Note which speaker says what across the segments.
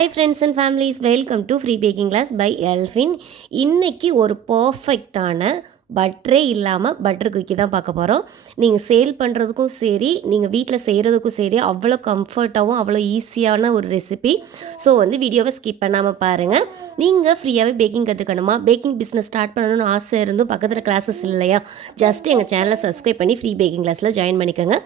Speaker 1: Hi friends and families welcome to free baking class by Elfin இன்னைக்கு ஒரு பர்ஃபெக்டான பட்டரே இல்லாமல் பட்டர் குக்கி தான் பார்க்க போகிறோம் நீங்கள் சேல் பண்ணுறதுக்கும் சரி நீங்கள் வீட்டில் செய்கிறதுக்கும் சரி அவ்வளோ கம்ஃபர்ட்டாகவும் அவ்வளோ ஈஸியான ஒரு ரெசிபி ஸோ வந்து வீடியோவை ஸ்கிப் பண்ணாமல் பாருங்கள் நீங்கள் ஃப்ரீயாகவே பேக்கிங் கற்றுக்கணுமா பேக்கிங் பிஸ்னஸ் ஸ்டார்ட் பண்ணணும்னு ஆசை இருந்தும் பக்கத்தில் கிளாஸஸ் இல்லையா? ஜஸ்ட் எங்கள் சேனலை சப்ஸ்கிரைப் பண்ணி ஃப்ரீ பேக்கிங் கிளாஸில் ஜாயின் பண்ணிக்கோங்க.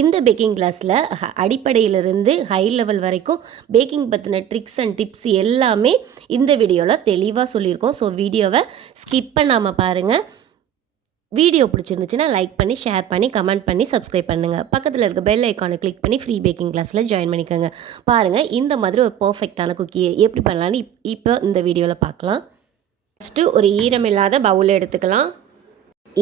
Speaker 1: இந்த பேக்கிங் கிளாஸில் அடிப்படையிலிருந்து ஹை லெவல் வரைக்கும் பேக்கிங் பற்றின ட்ரிக்ஸ் அண்ட் டிப்ஸ் எல்லாமே இந்த வீடியோவில் தெளிவாக சொல்லியிருக்கோம். ஸோ வீடியோவை ஸ்கிப் பண்ணாமல் பாருங்கள் வீடியோ பிடிச்சிருந்துச்சுன்னா லைக் பண்ணி ஷேர் பண்ணி கமெண்ட் பண்ணி சப்ஸ்கிரைப் பண்ணுங்கள் பக்கத்தில் இருக்க பெல் ஐக்கானை கிளிக் பண்ணி ஃப்ரீ பேக்கிங் கிளாஸில் ஜாயின் பண்ணிக்கோங்க. பாருங்கள் இந்த மாதிரி ஒரு பர்ஃபெக்டான குக்கியை எப்படி பண்ணலான்னு இப் இப்போ இந்த வீடியோவில் பார்க்கலாம். ஃபஸ்ட்டு ஒரு ஈரமில்லாத பவுல் எடுத்துக்கலாம்.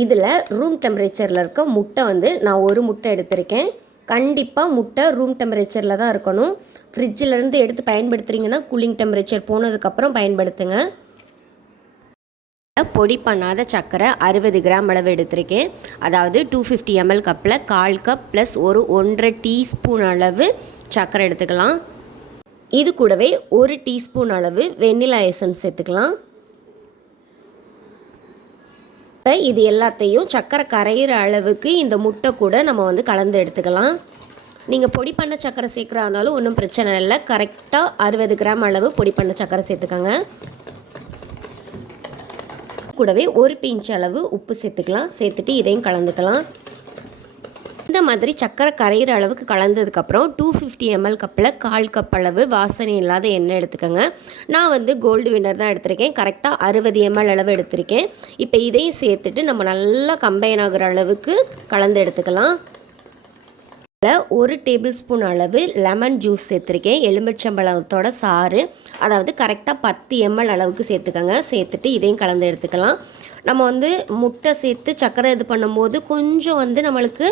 Speaker 1: இதில் ரூம் டெம்பரேச்சரில் இருக்க முட்டை வந்து நான் ஒரு முட்டை எடுத்திருக்கேன். கண்டிப்பாக முட்டை ரூம் டெம்பரேச்சரில் தான் இருக்கணும். ஃப்ரிட்ஜிலேருந்து எடுத்து பயன்படுத்துகிறீங்கன்னா கூலிங் டெம்பரேச்சர் போனதுக்கப்புறம் பயன்படுத்துங்க. பொடி பண்ணாத சர்க்கரை அறுபது கிராம் அளவு எடுத்திருக்கேன். அதாவது டூ ஃபிஃப்டி எம்எல் கப்பில் கால் கப் ப்ளஸ் ஒரு ஒன்றரை டீஸ்பூன் அளவு சர்க்கரை எடுத்துக்கலாம். இது கூடவே ஒரு டீஸ்பூன் அளவு வெண்ணிலா எசன்ஸ் சேர்த்துக்கலாம். இப்போ இது எல்லாத்தையும் சர்க்கரை கரையிற அளவுக்கு இந்த முட்டை கூட நம்ம வந்து கலந்து எடுத்துக்கலாம். நீங்கள் பொடி பண்ண சர்க்கரை சேர்க்குறா இருந்தாலும் ஒன்றும் பிரச்சனை இல்லை. கரெக்டாக அறுபது கிராம் அளவு பொடி பண்ண சர்க்கரை சேர்த்துக்கோங்க. கூடவே ஒரு பிஞ்ச் அளவு உப்பு சேர்த்துக்கலாம். சேர்த்துட்டு இதையும் கலந்துக்கலாம். இந்த மாதிரி சக்கரை கரையிற அளவுக்கு கலந்ததுக்கப்புறம் டூ ஃபிஃப்டி எம்எல் கப்பில் கால் கப் அளவு வாசனை இல்லாத எண்ணெய் எடுத்துக்கோங்க. நான் வந்து கோல்டு வின்னர் தான் எடுத்திருக்கேன். கரெக்டாக அறுபது எம்எல் அளவு எடுத்திருக்கேன். இப்போ இதையும் சேர்த்துட்டு நம்ம நல்லா கம்பைன் ஆகுற அளவுக்கு கலந்து எடுத்துக்கலாம். ஒரு டேபிள் ஸ்பூன் அளவு லெமன் ஜூஸ் சேர்த்துருக்கேன். எலுமிச்சம்பழத்தோட சாறு. அதாவது கரெக்டாக பத்து எம்எல் அளவுக்கு சேர்த்துக்கோங்க. சேர்த்துட்டு இதையும் கலந்து எடுத்துக்கலாம். நம்ம வந்து முட்டை சேர்த்து சர்க்கரை இது பண்ணும்போது கொஞ்சம் வந்து நம்மளுக்கு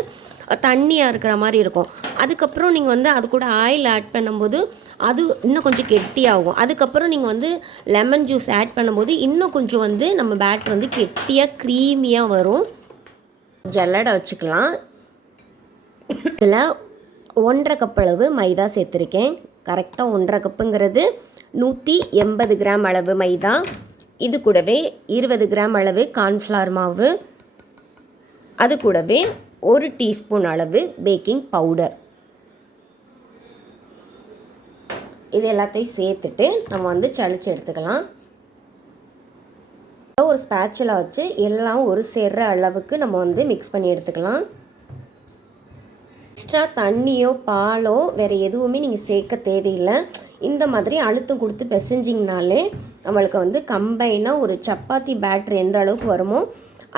Speaker 1: தண்ணியாக இருக்கிற மாதிரி இருக்கும். அதுக்கப்புறம் நீங்கள் வந்து அது கூட ஆயில் ஆட் பண்ணும்போது அது இன்னும் கொஞ்சம் கெட்டியாகும். அதுக்கப்புறம் நீங்கள் வந்து லெமன் ஜூஸ் ஆட் பண்ணும்போது இன்னும் கொஞ்சம் வந்து நம்ம பேட்டர் வந்து கெட்டியாக க்ரீமியாக வரும். ஜல்லடை வச்சுக்கலாம். இதில் ஒன்றரை கப் அளவு மைதா சேர்த்துருக்கேன். கரெக்டாக ஒன்றரை கப்புங்கிறது நூற்றி எண்பது கிராம் அளவு மைதா. இது கூடவே இருபது கிராம் அளவு கார்ன்ஃப்ளவர் மாவு. அது கூடவே ஒரு டீஸ்பூன் அளவு பேக்கிங் பவுடர் இது எல்லாத்தையும் சேர்த்துட்டு நம்ம வந்து சளிச்சு எடுத்துக்கலாம். ஒரு ஸ்பேச்சில் வச்சு எல்லாம் ஒரு சேர்ற அளவுக்கு நம்ம வந்து மிக்ஸ் பண்ணி எடுத்துக்கலாம். எக்ஸ்ட்ரா தண்ணியோ பாலோ வேறு எதுவுமே நீங்கள் சேர்க்க தேவையில்லை. இந்த மாதிரி அழுத்தம் கொடுத்து பிசைஞ்சிங்கனாலே நம்மளுக்கு வந்து கம்பைனாக ஒரு சப்பாத்தி பேட்ரு எந்த அளவுக்கு வருமோ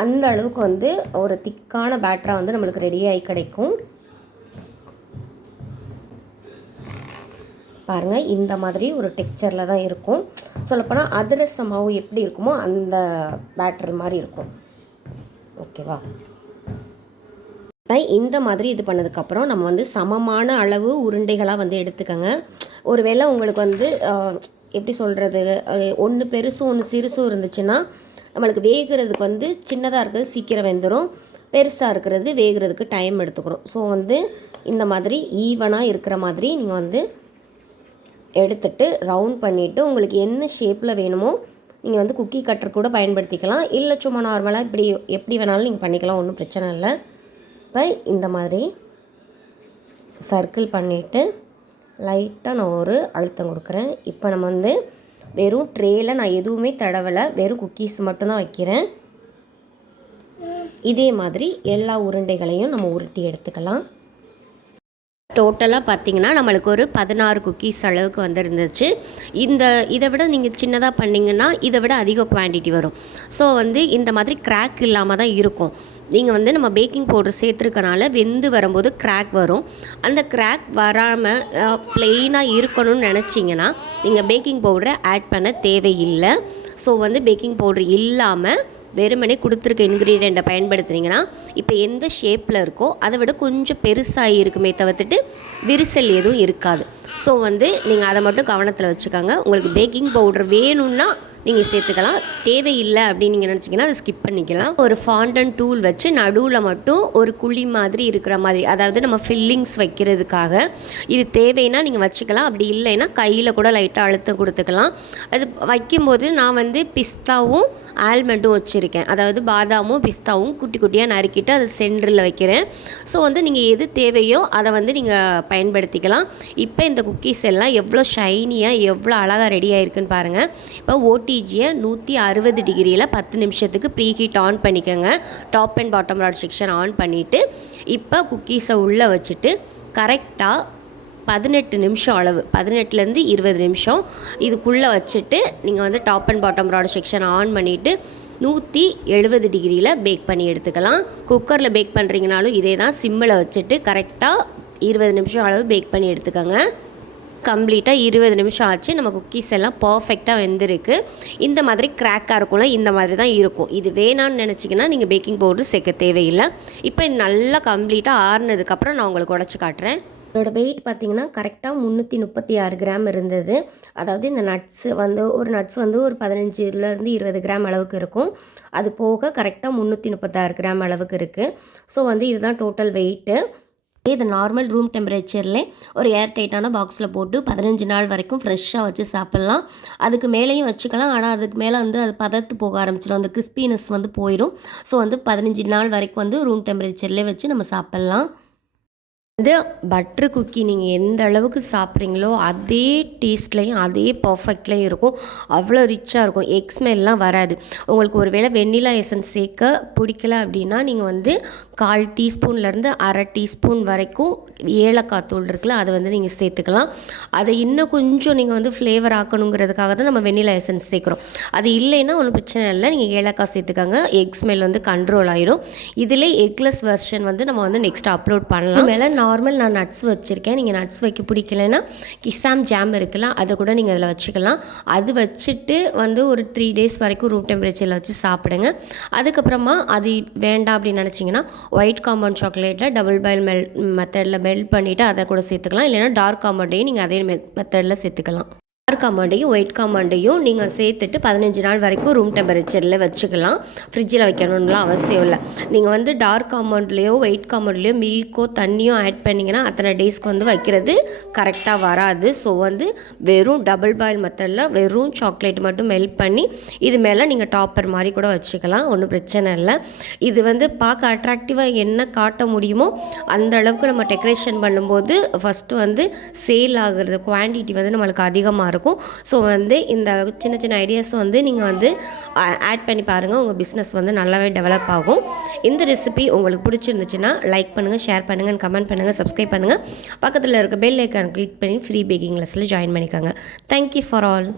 Speaker 1: அந்த அளவுக்கு வந்து ஒரு திக்கான பேட்டராக வந்து நம்மளுக்கு ரெடியாகி கிடைக்கும். பாருங்கள் இந்த மாதிரி ஒரு டெக்ஸ்சரில் தான் இருக்கும். சொல்லப்போனால் அதிரச மாவு எப்படி இருக்குமோ அந்த பேட்டர் மாதிரி இருக்கும். ஓகேவா? இந்த மாதிரி இது பண்ணதுக்கப்புறம் நம்ம வந்து சமமான அளவு உருண்டைகளாக வந்து எடுத்துக்கோங்க. ஒருவேளை உங்களுக்கு வந்து எப்படி சொல்கிறது ஒன்று பெருசும் ஒன்று சிறுசும் இருந்துச்சுன்னா நம்மளுக்கு வேகிறதுக்கு வந்து சின்னதாக இருக்கிறது சீக்கிரம் வெந்துடும் பெருசாக இருக்கிறது வேகிறதுக்கு டைம் எடுத்துக்கிறோம். ஸோ வந்து இந்த மாதிரி ஈவனாக இருக்கிற மாதிரி நீங்கள் வந்து எடுத்துட்டு ரவுண்ட் பண்ணிவிட்டு உங்களுக்கு என்ன ஷேப்பில் வேணுமோ நீங்கள் வந்து குக்கி கட்டர் கூட பயன்படுத்திக்கலாம். இல்லை சும்மா நார்மலாக இப்படி எப்படி வேணாலும் நீங்கள் பண்ணிக்கலாம். ஒன்றும் பிரச்சனை இல்லை. இப்போ இந்த மாதிரி சர்க்கிள் பண்ணிவிட்டு லைட்டாக நான் ஒரு அழுத்தம் கொடுக்குறேன். இப்போ நம்ம வந்து வெறும் ட்ரேயில் நான் எதுவுமே தடவலை வெறும் குக்கீஸ் மட்டும்தான் வைக்கிறேன். இதே மாதிரி எல்லா உருண்டைகளையும் நம்ம உருட்டி எடுத்துக்கலாம். டோட்டலாக பார்த்தீங்கன்னா நம்மளுக்கு ஒரு பதினாறு குக்கீஸ் அளவுக்கு வந்துருந்துச்சு. இந்த இதை விட நீங்கள் சின்னதாக பண்ணிங்கன்னா இதை விட அதிக குவான்டிட்டி வரும். ஸோ வந்து இந்த மாதிரி கிராக் இல்லாமல் தான் இருக்கும். நீங்கள் வந்து நம்ம பேக்கிங் பவுடர் சேர்த்துருக்கனால வெந்து வரும்போது கிராக் வரும். அந்த கிராக் வராமல் ப்ளெயினாக இருக்கணும்னு நினச்சிங்கன்னா நீங்கள் பேக்கிங் பவுடரை ஆட் பண்ண தேவையில்லை. ஸோ வந்து பேக்கிங் பவுடர் இல்லாமல் வெறுமனே கொடுத்துருக்க இன்க்ரீடியண்ட்டை பயன்படுத்துனீங்கன்னா இப்போ எந்த ஷேப்பில் இருக்கோ அதை விட கொஞ்சம் பெருசாக இருக்குமே தவிர்த்துட்டு விரிசல் எதுவும் இருக்காது. ஸோ வந்து நீங்கள் அதை மட்டும் கவனத்தில் வச்சுக்கோங்க. உங்களுக்கு பேக்கிங் பவுடர் வேணும்னா நீங்கள் சேர்த்துக்கலாம். தேவையில்லை அப்படின்னு நீங்கள் நினச்சிங்கன்னா அதை ஸ்கிப் பண்ணிக்கலாம். ஒரு ஃபாண்டன் தூள் வச்சு நடுவில் மட்டும் ஒரு குழி மாதிரி இருக்கிற மாதிரி அதாவது நம்ம ஃபில்லிங்ஸ் வைக்கிறதுக்காக இது தேவைன்னா நீங்கள் வச்சுக்கலாம். அப்படி இல்லைன்னா கையில் கூட லைட்டாக அழுத்தம் கொடுத்துக்கலாம். அது வைக்கும்போது நான் வந்து பிஸ்தாவும் ஆல்மண்டும் வச்சுருக்கேன். அதாவது பாதாமும் பிஸ்தாவும் குட்டி குட்டியாக நறுக்கிட்டு அது சென்டரில் வைக்கிறேன். ஸோ வந்து நீங்கள் எது தேவையோ அதை வந்து நீங்கள் பயன்படுத்திக்கலாம். இப்போ இந்த குக்கீஸ் எல்லாம் எவ்வளோ ஷைனியாக எவ்வளோ அழகாக ரெடி ஆகிருக்குன்னு பாருங்கள் இப்போ ஓட்டி ஓடிஜியை நூற்றி அறுபது டிகிரியில் பத்து நிமிஷத்துக்கு ப்ரீ ஹீட் ஆன் பண்ணிக்கோங்க. Top and bottom rod section on பண்ணிவிட்டு இப்போ குக்கீஸை உள்ளே வச்சுட்டு கரெக்டாக பதினெட்டு நிமிஷம் அளவு பதினெட்டுலேருந்து இருபது நிமிஷம் இதுக்குள்ளே வச்சுட்டு நீங்கள் வந்து top and bottom rod section on பண்ணிவிட்டு நூற்றி எழுபது டிகிரியில் பேக் பண்ணி எடுத்துக்கலாம். குக்கரில் பேக் பண்ணுறீங்கனாலும் இதே தான் சிம்மில் வச்சுட்டு கரெக்டாக இருபது நிமிஷம் அளவு பேக் பண்ணி எடுத்துக்கோங்க. கம்ப்ளீட்டாக இருபது நிமிஷம் ஆச்சு. நம்ம குக்கீஸ் எல்லாம் பர்ஃபெக்டாக வெந்திருக்கு. இந்த மாதிரி கிராக்காக இருக்கும்ல இந்த மாதிரி தான் இருக்கும். இது வேணான்னு நினச்சிங்கன்னா நீங்கள் பேக்கிங் பவுடர் சேர்க்க தேவையில்லை. இப்போ நல்லா கம்ப்ளீட்டாக ஆறுனதுக்கப்புறம் நான் உங்களுக்கு உடச்சி காட்டுறேன். இதோட வெயிட் பார்த்தீங்கன்னா கரெக்டாக முந்நூற்றி முப்பத்தி ஆறு கிராம் இருந்தது. அதாவது இந்த நட்ஸு வந்து ஒரு நட்ஸ் வந்து ஒரு பதினஞ்சுலேருந்து இருபது கிராம் அளவுக்கு இருக்கும். அது போக கரெக்டாக முந்நூற்றி முப்பத்தாறு கிராம் அளவுக்கு இருக்குது ஸோ வந்து இதுதான் டோட்டல் வெயிட்டு இது நார்மல் ரூம் டெம்பரேச்சரில் ஒரு ஏர் டைட்டான பாக்ஸில் போட்டு பதினஞ்சு நாள் வரைக்கும் ஃப்ரெஷ்ஷாக வச்சு சாப்பிட்லாம். அதுக்கு மேலேயும் வச்சுக்கலாம். ஆனால் அதுக்கு மேலே வந்து அது பதத்து போக ஆரம்பிச்சிடும். அந்த கிறிஸ்பினஸ் வந்து போயிடும் ஸோ வந்து பதினஞ்சு நாள் வரைக்கும் வந்து ரூம் டெம்பரேச்சர்லேயே வச்சு நம்ம சாப்பிட்லாம். வந்து பட்ரு குக்கி நீங்கள் எந்த அளவுக்கு சாப்பிட்றீங்களோ அதே டேஸ்ட்லேயும் அதே பர்ஃபெக்ட்லேயும் இருக்கும். அவ்வளோ ரிச்சாக இருக்கும். எக் ஸ்மெல்லாம் வராது. உங்களுக்கு ஒரு வேளை வெண்ணிலா எசன்ஸ் சேர்க்க பிடிக்கல அப்படின்னா நீங்கள் வந்து கால் டீஸ்பூன்லேருந்து அரை டீஸ்பூன் வரைக்கும் ஏலக்காய் தூள் இருக்குல்ல அதை வந்து நீங்கள் சேர்த்துக்கலாம். அதை இன்னும் கொஞ்சம் நீங்கள் வந்து ஃப்ளேவர் ஆக்கணுங்கிறதுக்காக தான் நம்ம வெண்ணிலா எசன்ஸ் சேர்க்குறோம். அது இல்லைன்னா ஒன்றும் பிரச்சனை இல்லை. நீங்கள் ஏலக்காய் சேர்த்துக்கோங்க. எக் ஸ்மெல் வந்து கண்ட்ரோல் ஆயிரும். இதிலே எக்லெஸ் வெர்ஷன் வந்து நம்ம வந்து நெக்ஸ்ட் அப்லோட் பண்ணலாம். மேலே நார்மல் நான் நட்ஸ் வச்சுருக்கேன். நீங்கள் நட்ஸ் வைக்க பிடிக்கலன்னா கிசாம் ஜாம் இருக்குல்ல அதை கூட நீங்கள் அதில் வச்சுக்கலாம். அது வச்சுட்டு வந்து ஒரு த்ரீ டேஸ் வரைக்கும் ரூம் டெம்பரேச்சரில் வச்சு சாப்பிடுங்க. அதுக்கப்புறமா அது வேண்டாம் அப்படின்னு நினச்சிங்கன்னா ஒயிட் காம்பவுண்ட் சாக்லேட்டில் டபுள் பாயில் மெல் மெத்தடில் மெல்ட் பண்ணிவிட்டு அதை கூட சேர்த்துக்கலாம். இல்லைனா டார்க் காம்பவுண்டையும் நீங்கள் அதே மெ மெத்தடில் சேர்த்துக்கலாம். டார்க் காமாண்டையும் ஒயிட் காமாண்டையும் நீங்கள் சேர்த்துட்டு பதினஞ்சு நாள் வரைக்கும் ரூம் டெம்பரேச்சரில் வச்சுக்கலாம். ஃப்ரிட்ஜில் வைக்கணும்லாம் அவசியம் இல்லை. நீங்கள் வந்து டார்க் காம்பவுண்ட்லேயோ ஒயிட் காம்பவுண்ட்லேயோ மில்க்கோ தண்ணியோ ஆட் பண்ணிங்கன்னா அத்தனை டேஸ்க்கு வந்து வைக்கிறது கரெக்டாக வராது. ஸோ வந்து வெறும் டபுள் பாயில் மெத்தடில் வெறும் சாக்லேட் மட்டும் மெல்ட் பண்ணி இது மேலே நீங்கள் டாப்பர் மாதிரி கூட வச்சுக்கலாம். ஒன்றும் பிரச்சனை இல்லை. இது வந்து பார்க்க அட்ராக்டிவாக என்ன காட்ட முடியுமோ அந்த அளவுக்கு நம்ம டெக்கரேஷன் பண்ணும்போது ஃபஸ்ட்டு வந்து சேல் ஆகுறது குவான்டிட்டி வந்து நம்மளுக்கு அதிகமாக இருக்கும். ஸோ வந்து இந்த சின்ன சின்ன ஐடியாஸ் வந்து நீங்கள் வந்து ஆட் பண்ணி பாருங்கள் உங்கள் பிஸ்னஸ் வந்து நல்லாவே டெவலப் ஆகும். இந்த ரெசிபி உங்களுக்கு பிடிச்சிருந்துச்சுன்னா லைக் பண்ணுங்கள் ஷேர் பண்ணுங்கள் கமெண்ட் பண்ணுங்கள் சப்ஸ்கிரைப் பண்ணுங்கள் பக்கத்தில் இருக்க பெல் ஐக்கான் கிளிக் பண்ணி ஃப்ரீ பேக்கிங் கிளாஸில் ஜாயின் பண்ணிக்கோங்க. Thank you for all